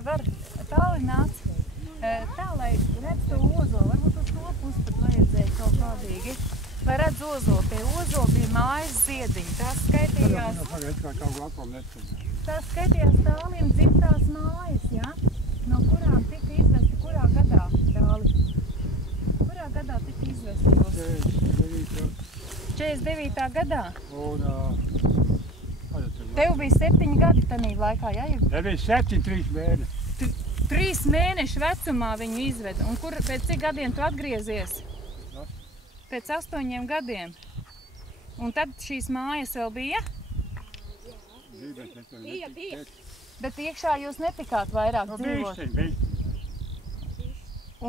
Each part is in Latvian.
vai var tāli nāc. Tā, lai redz to ozolu, varbūt uz to pusi pat vajadzēja kaut kādīgi. Lai redz ozolu, pie ozola bija mājas ziediņi. Tās skaitījās tāliem dzimtās mājas, ja? No kurām tika izvesti kurā gadā, Dāli? Kurā gadā tika izvesti jūs? 49. gadā? Tev bija 7 gadi tanī laikā, ja? Tev bija 7, 3 mēneši. 3 mēnešu vecumā viņu izveda. Un kur, pēc cik gadiem tu atgriezies? Pēc 8 gadiem. Un tad šīs mājas vēl bija? Bija. Bet iekšā jūs netikāt vairāk dzīvot?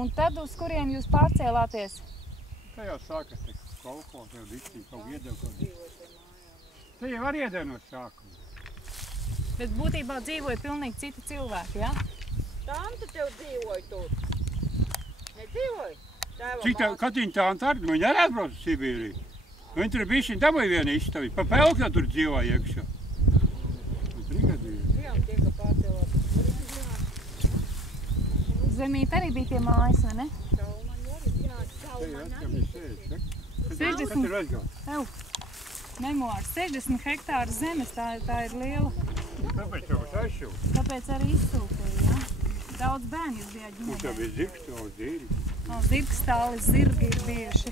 Un tad uz kurien jūs pārcēlāties? Tā jau sākas kaut ko, tev višķi kaut iedev kaut. Te jau var iedev no sākuma. Bet būtībā dzīvoja pilnīgi citi cilvēki, ja? Tante tev dzīvoja tur. Nedzīvoja? Cik tev, Katīņa tante arī, viņa arī atbrauc uz Sibīriju. Viņa tur bišķiņ dabūja vienu izstavi, pa pelkā tur dzīvoja iekšā. Jā, tie, ka pārcēlās uz Sibīriju. Zemīt arī bija tie mājas, vai ne? Čaumaņi arī. Jā, čaumaņi arī. 60. Memoārs. 60 hektāru zemes, tā ir liela. Tāpēc jau es aizšūtu. Tāpēc arī izsūtīja, ja? Daudz bērni jūs bijāt ģimenē. Mums jau bija zirgs, jau zirgi. Zirgstāli, zirgi ir bijuši.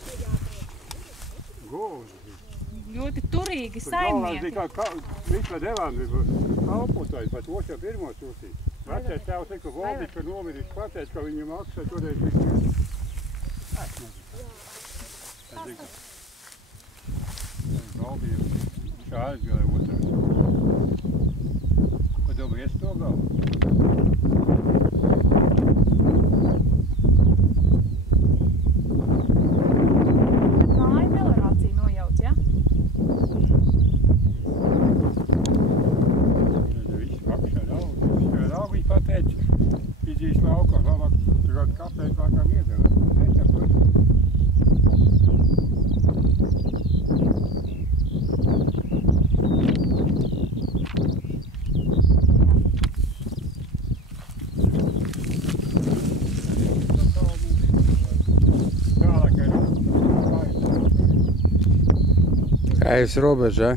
Govs. Ļoti turīgi saimnieki. Viņš pa devām kalpotāji, pat otru pirmo sūtīt. Vecais tēvs teica, ka Valdis par nomirīs pateica, ka viņam maksā toreiz viņš nezinu. Es nezinu. Valdījums. Viņš aizgāja otrā sūtīt. Ko tev ies to galvu? Izīs laukā, labāk kāpēc vākām iedevēt. Kā jūs robežā?